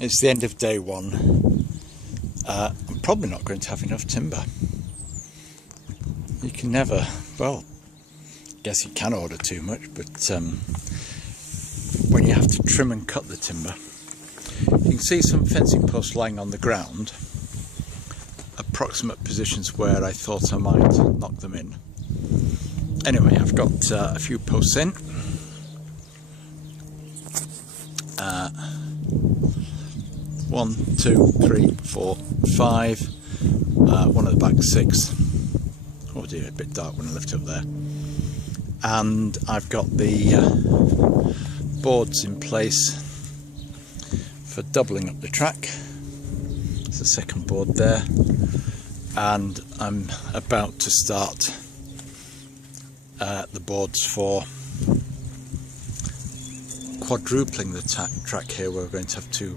It's the end of day one. I'm probably not going to have enough timber. You can never, well, I guess you can order too much, but when you have to trim and cut the timber, you can see some fencing posts lying on the ground, approximate positions where I thought I might knock them in. Anyway, I've got a few posts in. 1, 2, 3, 4, 5. One at the back, 6. Oh dear, a bit dark when I lift up there. And I've got the boards in place for doubling up the track. There's a second board there, and I'm about to start the boards for quadrupling the track here. We're going to have 2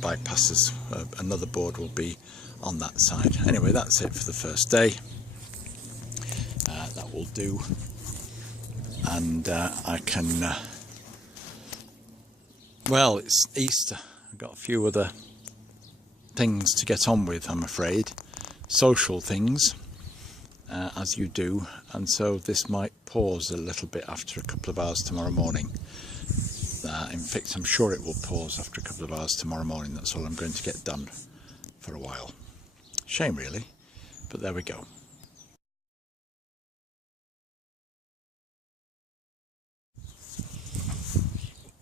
bypasses. Another board will be on that side. Anyway, that's it for the first day. That will do, and I can well, it's Easter. I've got a few other things to get on with, I'm afraid, social things, as you do, and so this might pause a little bit after a couple of hours tomorrow morning. In fact, I'm sure it will pause after a couple of hours tomorrow morning. That's all I'm going to get done for a while. Shame really, but there we go.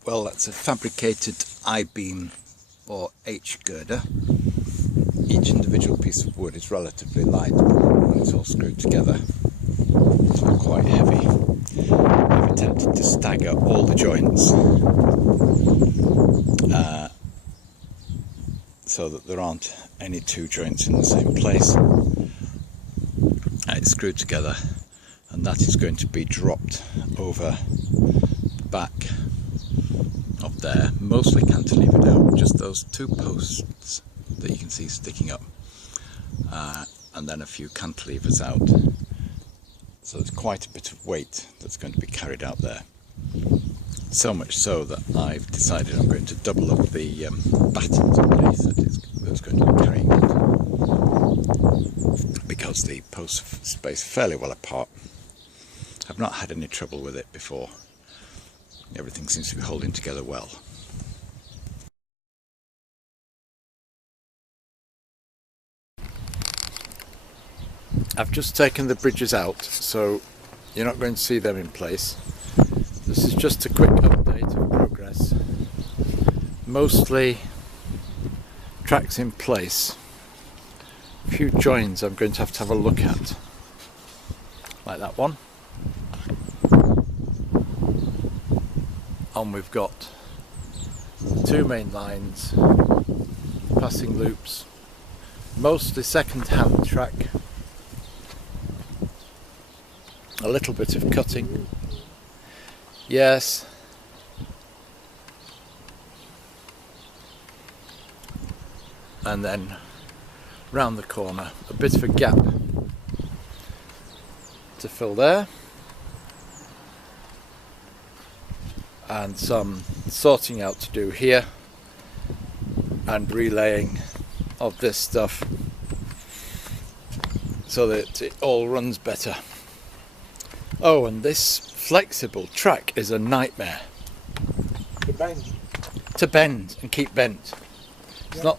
Well, that's a fabricated I-beam or H-girder. Each individual piece of wood is relatively light when it's all screwed together. It's all quite heavy. I've attempted to stagger all the joints so that there aren't any 2 joints in the same place. It's screwed together, and that is going to be dropped over the back of there, mostly cantilevered out, just those 2 posts that you can see sticking up, and then a few cantilevers out. So there's quite a bit of weight that's going to be carried out there. So much so that I've decided I'm going to double up the battens underneath that's going to be carrying it, because the posts space fairly well apart. I've not had any trouble with it before. Everything seems to be holding together well. I've just taken the bridges out, so you're not going to see them in place. This is just a quick update of progress. Mostly tracks in place. A few joins I'm going to have a look at, like that one. And we've got 2 main lines, passing loops, mostly second-hand track, a little bit of cutting, yes, and then round the corner a bit of a gap to fill there, and some sorting out to do here, and relaying of this stuff so that it all runs better. Oh, and this flexible track is a nightmare to bend and keep bent. It's not.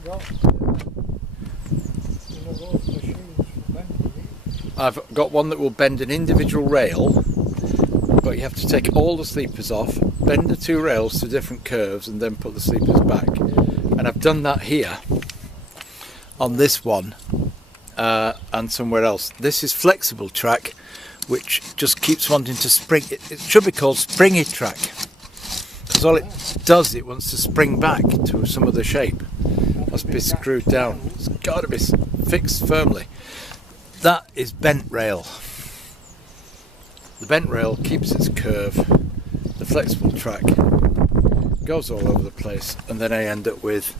I've got one that will bend an individual rail, but you have to take all the sleepers off, bend the 2 rails to different curves, and then put the sleepers back. And I've done that here on this one and somewhere else. This is flexible track, which just keeps wanting to spring. It should be called springy track, because all it does, it wants to spring back to some other shape. Must be screwed down. It's got to be fixed firmly. That is bent rail. The bent rail keeps its curve. The flexible track goes all over the place, and then I end up with